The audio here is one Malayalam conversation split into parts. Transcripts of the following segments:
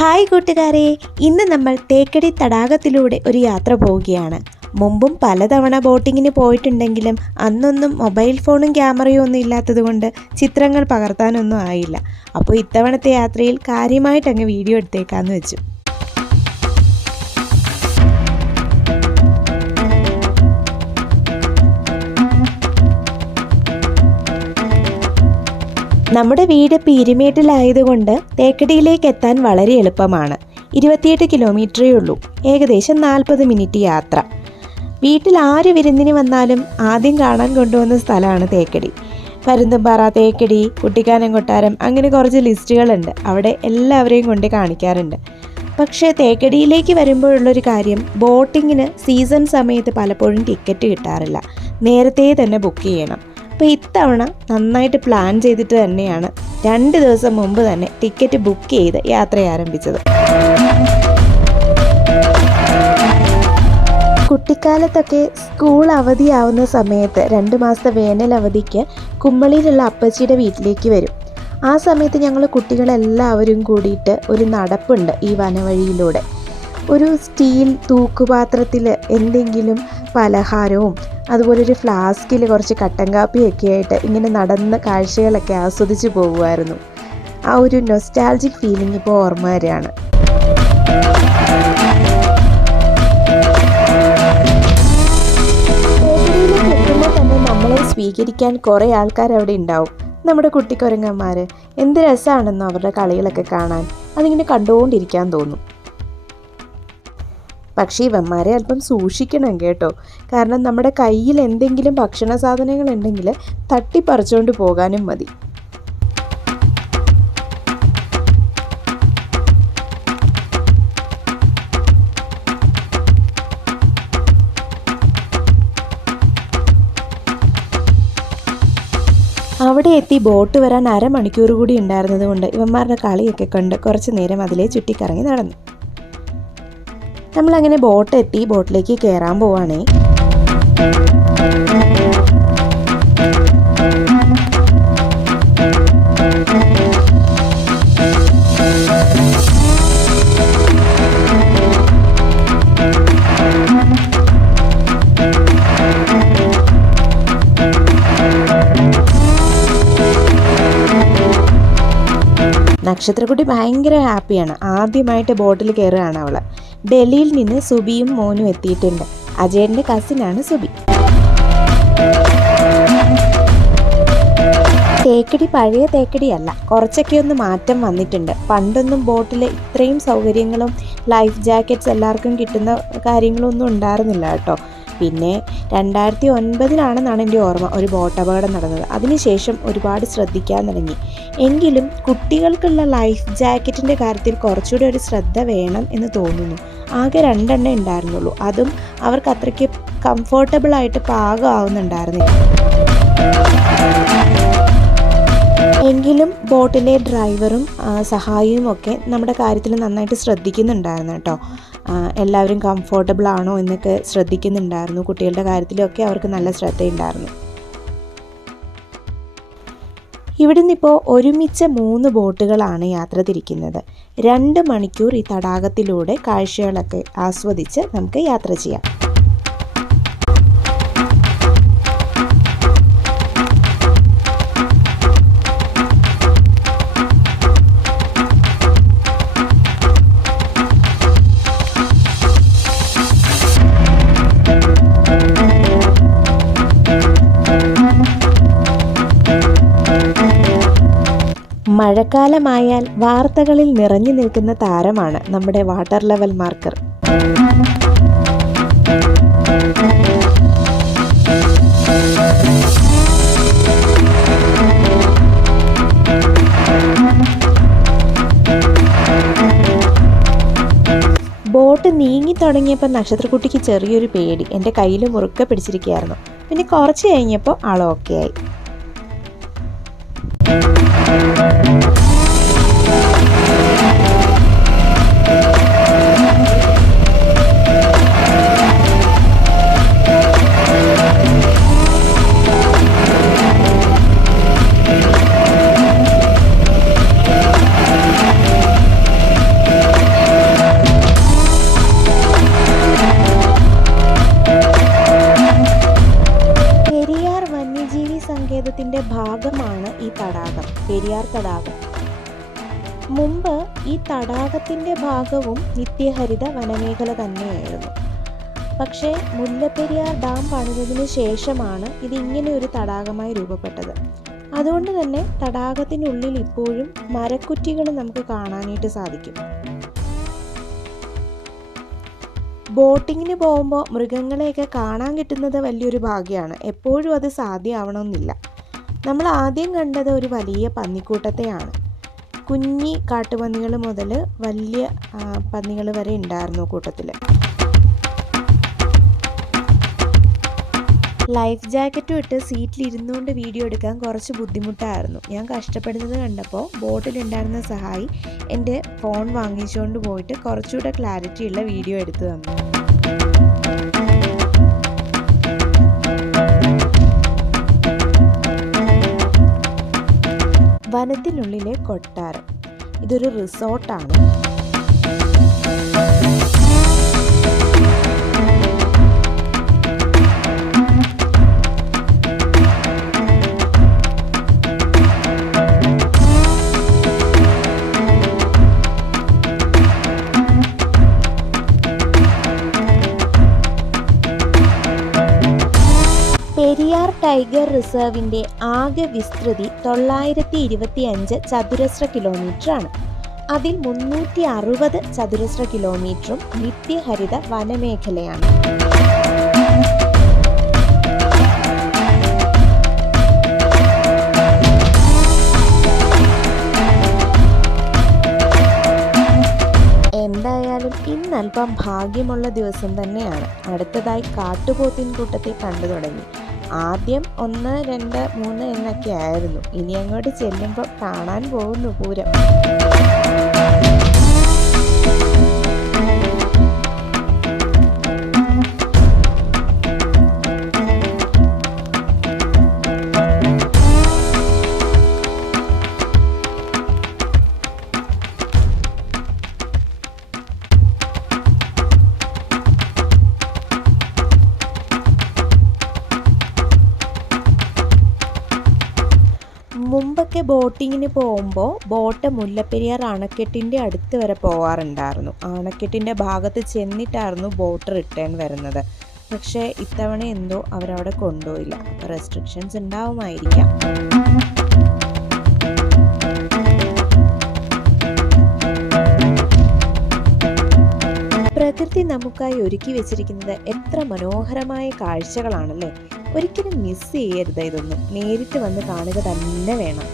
ഹായ് കൂട്ടുകാരെ, ഇന്ന് നമ്മൾ തേക്കടി തടാകത്തിലൂടെ ഒരു യാത്ര പോവുകയാണ്. മുമ്പും പലതവണ ബോട്ടിങ്ങിന് പോയിട്ടുണ്ടെങ്കിലും അന്നൊന്നും മൊബൈൽ ഫോണും ക്യാമറയും ഒന്നും ഇല്ലാത്തതുകൊണ്ട് ചിത്രങ്ങൾ പകർത്താനൊന്നും ആയില്ല. അപ്പോൾ ഇത്തവണത്തെ യാത്രയിൽ കാര്യമായിട്ടങ്ങ് വീഡിയോ എടുത്തേക്കാന്ന് വെച്ചു. നമ്മുടെ വീട് പീരുമേട്ടിലായതുകൊണ്ട് തേക്കടിയിലേക്ക് എത്താൻ വളരെ എളുപ്പമാണ്. 28 കിലോമീറ്ററേ ഉള്ളൂ, ഏകദേശം 40 മിനിറ്റ് യാത്ര. വീട്ടിൽ ആര് വിരുന്നിന് വന്നാലും ആദ്യം കാണാൻ കൊണ്ടുവന്ന സ്ഥലമാണ് തേക്കടി. പരുന്തുംപാറ, തേക്കടി, കുട്ടിക്കാനം കൊട്ടാരം, അങ്ങനെ കുറച്ച് ലിസ്റ്റുകളുണ്ട്. അവിടെ എല്ലാവരെയും കൊണ്ട് കാണിക്കാറുണ്ട്. പക്ഷേ തേക്കടിയിലേക്ക് വരുമ്പോഴുള്ളൊരു കാര്യം, ബോട്ടിങ്ങിന് സീസൺ സമയത്ത് പലപ്പോഴും ടിക്കറ്റ് കിട്ടാറില്ല. നേരത്തെ തന്നെ ബുക്ക് ചെയ്യണം. അപ്പോൾ ഇത്തവണ നന്നായിട്ട് പ്ലാൻ ചെയ്തിട്ട് തന്നെയാണ് 2 ദിവസം മുമ്പ് തന്നെ ടിക്കറ്റ് ബുക്ക് ചെയ്ത് യാത്ര ആരംഭിച്ചത്. കുട്ടിക്കാലത്തൊക്കെ സ്കൂൾ അവധിയാവുന്ന സമയത്ത് 2 മാസത്തെ വേനൽ അവധിക്ക് കുമ്മളിയിലുള്ള അപ്പച്ചിയുടെ വീട്ടിലേക്ക് വരും. ആ സമയത്ത് ഞങ്ങൾ കുട്ടികളെല്ലാവരും കൂടിയിട്ട് ഒരു നടപ്പുണ്ട് ഈ വനവഴിയിലൂടെ. ഒരു സ്റ്റീൽ തൂക്കുപാത്രത്തിൽ എന്തെങ്കിലും പലഹാരവും അതുപോലെ ഒരു ഫ്ലാസ്കിൽ കുറച്ച് കട്ടൻ കാപ്പിയൊക്കെ ആയിട്ട് ഇങ്ങനെ നടന്ന കാഴ്ചകളൊക്കെ ആസ്വദിച്ച് പോകുമായിരുന്നു. ആ ഒരു നൊസ്റ്റാൾജിക് ഫീലിംഗ് ഇപ്പോൾ ഓർമ്മ വരികയാണ്. എത്തുമ്പോൾ തന്നെ നമ്മളെ സ്വീകരിക്കാൻ കുറേ ആൾക്കാർ അവിടെ ഉണ്ടാവും. നമ്മുടെ കുട്ടിക്കുരങ്ങന്മാർ, എന്ത് രസമാണെന്നോ അവരുടെ കളികളൊക്കെ കാണാൻ. അതിങ്ങനെ കണ്ടുകൊണ്ടിരിക്കാൻ തോന്നും. പക്ഷേ ഇവന്മാരെ അല്പം സൂക്ഷിക്കണം കേട്ടോ. കാരണം നമ്മുടെ കയ്യിൽ എന്തെങ്കിലും ഭക്ഷണ സാധനങ്ങൾ ഉണ്ടെങ്കിൽ തട്ടിപ്പറിച്ചുകൊണ്ട് പോകാനും മതി. അവിടെ എത്തി ബോട്ട് വരാൻ അരമണിക്കൂർ കൂടി ഉണ്ടായിരുന്നത് കൊണ്ട് ഇവന്മാരുടെ കളിയൊക്കെ കണ്ട് കുറച്ച് നേരം അതിലേ ചുറ്റിക്കറങ്ങി നടന്നു. നമ്മളങ്ങനെ ബോട്ട് എത്തി ബോട്ടിലേക്ക് കയറാൻ പോവാണേ. നക്ഷത്രക്കുട്ടി ഭയങ്കര ഹാപ്പിയാണ്. ആദ്യമായിട്ട് ബോട്ടിൽ കയറുകയാണ് അവൾ. ഡൽഹിയിൽ നിന്ന് സുബിയും മോനും എത്തിയിട്ടുണ്ട്. അജയൻ്റെ കസിനാണ് സുബി. തേക്കടി പഴയ തേക്കടിയല്ല, കുറച്ചൊക്കെ ഒന്ന് മാറ്റം വന്നിട്ടുണ്ട്. പണ്ടൊന്നും ബോട്ടിൽ ഇത്രയും സൗകര്യങ്ങളും ലൈഫ് ജാക്കറ്റ്സ് എല്ലാവർക്കും കിട്ടുന്ന കാര്യങ്ങളൊന്നും ഉണ്ടായിരുന്നില്ല കേട്ടോ. പിന്നെ 2009 എൻ്റെ ഓർമ്മ ഒരു ബോട്ട് അപകടം നടന്നത്. അതിനുശേഷം ഒരുപാട് ശ്രദ്ധിക്കാൻ തുടങ്ങി. എങ്കിലും കുട്ടികൾക്കുള്ള ലൈഫ് ജാക്കറ്റിൻ്റെ കാര്യത്തിൽ കുറച്ചുകൂടി ഒരു ശ്രദ്ധ വേണം എന്ന് തോന്നുന്നു. ആകെ 2 എണ്ണേ ഉണ്ടായിരുന്നുള്ളൂ. അതും അവർക്ക് അത്രയ്ക്ക് കംഫർട്ടബിളായിട്ട് പാകമാവുന്നുണ്ടായിരുന്നില്ല. എങ്കിലും ബോട്ടിലെ ഡ്രൈവറും സഹായിയും ഒക്കെ നമ്മുടെ കാര്യത്തിൽ നന്നായിട്ട് ശ്രദ്ധിക്കുന്നുണ്ടായിരുന്നു കേട്ടോ. എല്ലാവരും കംഫർട്ടബിൾ ആണോ എന്നൊക്കെ ശ്രദ്ധിക്കുന്നുണ്ടായിരുന്നു. കുട്ടികളുടെ കാര്യത്തിലൊക്കെ അവർക്ക് നല്ല ശ്രദ്ധയുണ്ടായിരുന്നു. ഇവിടെ നിന്നിപ്പോൾ ഒരുമിച്ച് 3 ബോട്ടുകളാണ് യാത്ര തിരിക്കുന്നത്. 2 മണിക്കൂർ ഈ തടാകത്തിലൂടെ കാഴ്ചകളൊക്കെ ആസ്വദിച്ച് നമുക്ക് യാത്ര ചെയ്യാം. മഴക്കാലമായാൽ വാർത്തകളിൽ നിറഞ്ഞു നിൽക്കുന്ന താരമാണ് നമ്മുടെ വാട്ടർ ലെവൽ മാർക്കർ. ബോട്ട് നീങ്ങി തുടങ്ങിയപ്പോൾ നക്ഷത്രക്കുട്ടിക്ക് ചെറിയൊരു പേടി. എൻ്റെ കയ്യിൽ മുറുക്കെ പിടിച്ചിരിക്കുകയായിരുന്നു. പിന്നെ കുറച്ച് കഴിഞ്ഞപ്പോൾ ആൾ ഓക്കെ ആയി. പെരിയാർ തടാകം. മുമ്പ് ഈ തടാകത്തിൻ്റെ ഭാഗവും നിത്യഹരിത വനമേഖല തന്നെയായിരുന്നു. പക്ഷേ മുല്ലപ്പെരിയാർ ഡാം പണിതതിന് ശേഷമാണ് ഇത് ഇങ്ങനെ ഒരു തടാകമായി രൂപപ്പെട്ടത്. അതുകൊണ്ട് തന്നെ തടാകത്തിനുള്ളിൽ ഇപ്പോഴും മരക്കുറ്റികൾ നമുക്ക് കാണാനായിട്ട് സാധിക്കും. ബോട്ടിങ്ങിന് പോകുമ്പോൾ മൃഗങ്ങളെയൊക്കെ കാണാൻ കിട്ടുന്നത് വലിയൊരു ഭാഗ്യമാണ്. എപ്പോഴും അത് സാധ്യമാവണമെന്നില്ല. നമ്മൾ ആദ്യം കണ്ടത് ഒരു വലിയ പന്നിക്കൂട്ടത്തെയാണ്. കുഞ്ഞി കാട്ടുപന്നികൾ മുതൽ വലിയ പന്നികൾ വരെ ഉണ്ടായിരുന്നു കൂട്ടത്തിൽ. ലൈഫ് ജാക്കറ്റും ഇട്ട് സീറ്റിലിരുന്നുകൊണ്ട് വീഡിയോ എടുക്കാൻ കുറച്ച് ബുദ്ധിമുട്ടായിരുന്നു. ഞാൻ കഷ്ടപ്പെടുന്നത് കണ്ടപ്പോൾ ബോട്ടിലുണ്ടായിരുന്ന സഹായി എൻ്റെ ഫോൺ വാങ്ങിച്ചുകൊണ്ട് പോയിട്ട് കുറച്ചുകൂടെ ക്ലാരിറ്റി ഉള്ള വീഡിയോ എടുത്തു തന്നു. വനത്തിനുള്ളിലെ കൊട്ടാരം. ഇതൊരു റിസോർട്ടാണ്. പെരിയാർ ടൈഗർ റിസർവിൻ്റെ ആകെ വിസ്തൃതി 925 ചതുരശ്ര കിലോമീറ്ററാണ്. അതിൽ 360 ചതുരശ്ര കിലോമീറ്ററും നിത്യഹരിത വനമേഖലയാണ്. എന്തായാലും ഇന്നൽപ്പം ഭാഗ്യമുള്ള ദിവസം തന്നെയാണ്. അടുത്തതായി കാട്ടുപോത്തിൻ കൂട്ടത്തെ കണ്ടു തുടങ്ങി. ആദ്യം 1, 2, 3 എന്നൊക്കെ ആയിരുന്നു. ഇനി അങ്ങോട്ട് ചെല്ലുമ്പോൾ കാണാൻ പോകുന്നു പൂരം. മുമ്പൊക്കെ ബോട്ടിങ്ങിന് പോകുമ്പോൾ ബോട്ട് മുല്ലപ്പെരിയാർ അണക്കെട്ടിൻ്റെ അടുത്ത് വരെ പോകാറുണ്ടായിരുന്നു. അണക്കെട്ടിൻ്റെ ഭാഗത്ത് ചെന്നിട്ടായിരുന്നു ബോട്ട് റിട്ടേൺ വരുന്നത്. പക്ഷേ ഇത്തവണ എന്തോ അവരവിടെ കൊണ്ടുപോയില്ല. അപ്പോൾ റെസ്ട്രിക്ഷൻസ് ഉണ്ടാവുമായിരിക്കാം. പ്രകൃതി നമുക്കായി ഒരുക്കി വെച്ചിരിക്കുന്നത് എത്ര മനോഹരമായ കാഴ്ചകളാണല്ലേ. ഒരിക്കലും മിസ് ചെയ്യരുത്. ഇതൊന്നും നേരിട്ട് വന്ന് കാണുക തന്നെ വേണം.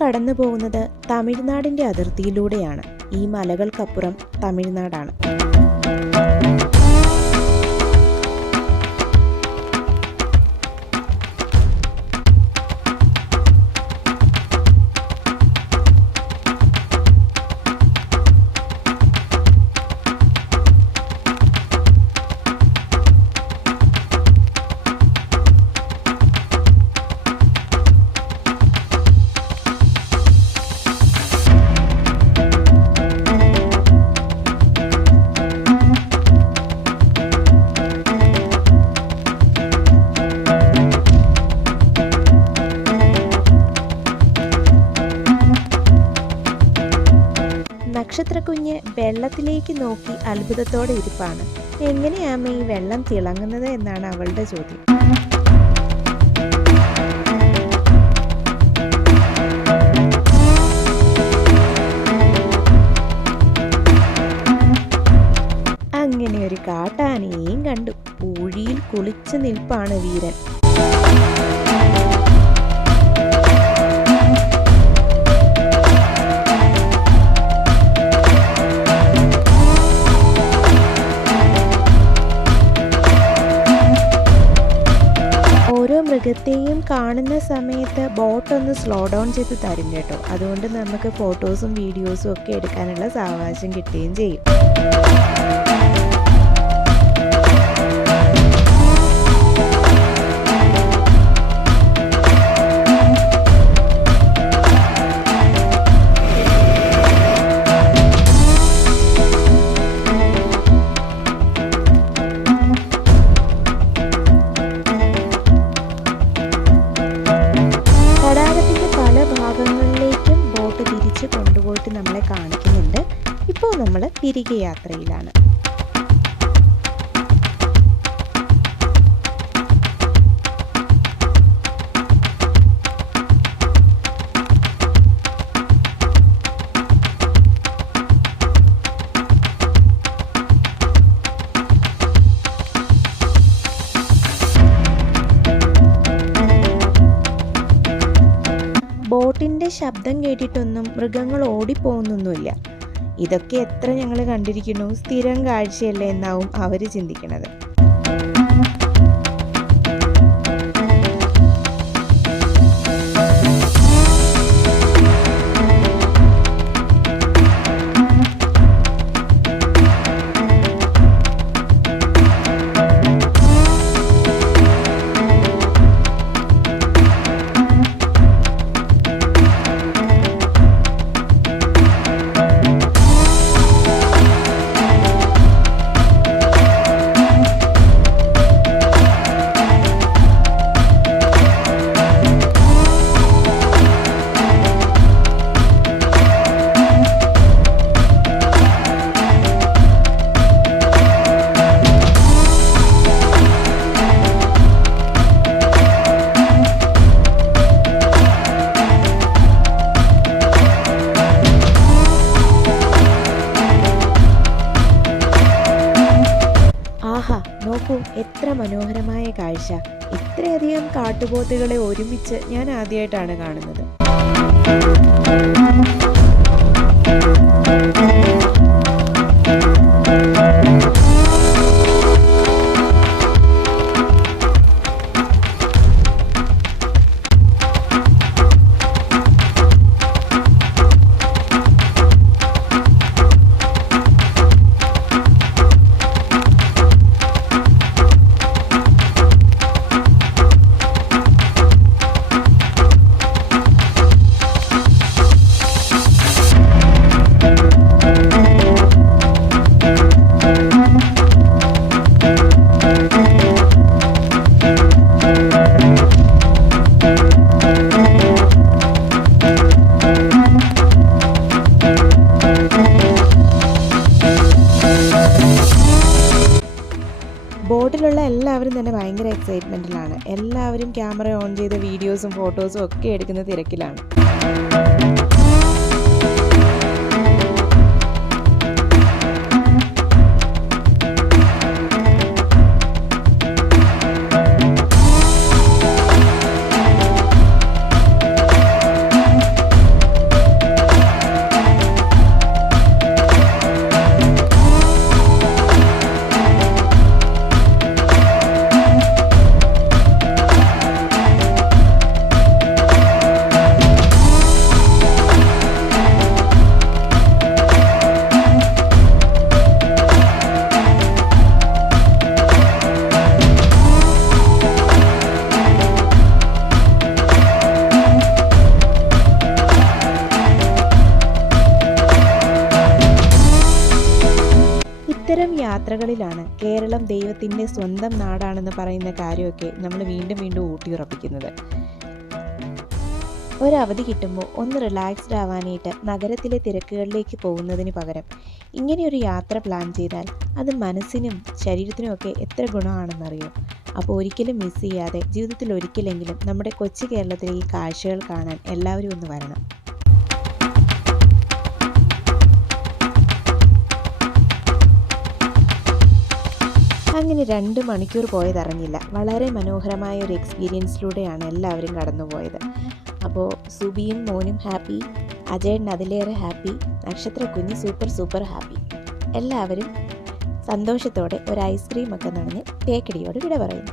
കടന്നു പോകുന്നത് തമിഴ്നാടിൻ്റെ അതിർത്തിയിലൂടെയാണ്. ഈ മലകൾക്കപ്പുറം തമിഴ്നാടാണ്. നക്ഷത്രക്കുഞ്ഞ് വെള്ളത്തിലേക്ക് നോക്കി അത്ഭുതത്തോടെ ഇരിപ്പാണ്. എങ്ങനെയാമേ ഈ വെള്ളം തിളങ്ങുന്നത് എന്നാണ് അവളുടെ ചോദ്യം. കാട്ടാനയെയും കണ്ടു. പൂഴിയിൽ കുളിച്ചു നിൽപ്പാണ് വീരൻ. ഓരോ മൃഗത്തെയും കാണുന്ന സമയത്ത് ബോട്ടൊന്ന് സ്ലോ ഡൗൺ ചെയ്ത് തരും കേട്ടോ. അതുകൊണ്ട് നമുക്ക് ഫോട്ടോസും വീഡിയോസും ഒക്കെ എടുക്കാനുള്ള സാവകാശം കിട്ടുകയും ചെയ്യും. കൊണ്ടുപോയിട്ട് നമ്മളെ കാണിക്കുന്നുണ്ട്. ഇപ്പോൾ നമ്മൾ തിരികെ യാത്രയിലാണ്. ബോട്ടിൻ്റെ ശബ്ദം കേട്ടിട്ടൊന്നും മൃഗങ്ങൾ ഓടിപ്പോകുന്നൊന്നുമില്ല. ഇതൊക്കെ എത്ര ഞങ്ങൾ കണ്ടിരിക്കുന്നു, സ്ഥിരം കാഴ്ചയല്ലേ എന്നാവും അവർ ചിന്തിക്കുന്നത്. നോക്കൂ, എത്ര മനോഹരമായ കാഴ്ച. ഇത്രയധികം കാട്ടുപോത്തുകളെ ഒരുമിച്ച് ഞാൻ ആദ്യമായിട്ടാണ് കാണുന്നത്. ബോട്ടിലുള്ള എല്ലാവരും തന്നെ ഭയങ്കര എക്സൈറ്റ്മെൻറ്റിലാണ്. എല്ലാവരും ക്യാമറ ഓൺ ചെയ്ത് വീഡിയോസും ഫോട്ടോസും ഒക്കെ എടുക്കുന്ന തിരക്കിലാണ്. ഇത്തരം യാത്രകളിലാണ് കേരളം ദൈവത്തിൻ്റെ സ്വന്തം നാടാണെന്ന് പറയുന്ന കാര്യമൊക്കെ നമ്മൾ വീണ്ടും വീണ്ടും ഊട്ടിയുറപ്പിക്കുന്നത്. ഒരവധി കിട്ടുമ്പോൾ ഒന്ന് റിലാക്സ്ഡ് ആവാനായിട്ട് നഗരത്തിലെ തിരക്കുകളിലേക്ക് പോകുന്നതിന് പകരം ഇങ്ങനെയൊരു യാത്ര പ്ലാൻ ചെയ്താൽ അത് മനസ്സിനും ശരീരത്തിനും ഒക്കെ എത്ര ഗുണമാണെന്നറിയോ. അപ്പോൾ ഒരിക്കലും മിസ് ചെയ്യാതെ ജീവിതത്തിൽ ഒരിക്കലെങ്കിലും നമ്മുടെ കൊച്ചു കേരളത്തിലെ ഈ കാഴ്ചകൾ കാണാൻ എല്ലാവരും ഒന്ന് വരണം. അങ്ങനെ 2 മണിക്കൂർ പോയതറിഞ്ഞില്ല. വളരെ മനോഹരമായ ഒരു എക്സ്പീരിയൻസിലൂടെയാണ് എല്ലാവരും കടന്നുപോയത്. അപ്പോൾ സുബിയും മോനും ഹാപ്പി, അജയൻ അതിലേറെ ഹാപ്പി, നക്ഷത്ര കുഞ്ഞ് സൂപ്പർ ഹാപ്പി. എല്ലാവരും സന്തോഷത്തോടെ ഒരു ഐസ്ക്രീമൊക്കെ നടന്ന് തേക്കടിയോട് വിട പറയുന്നു.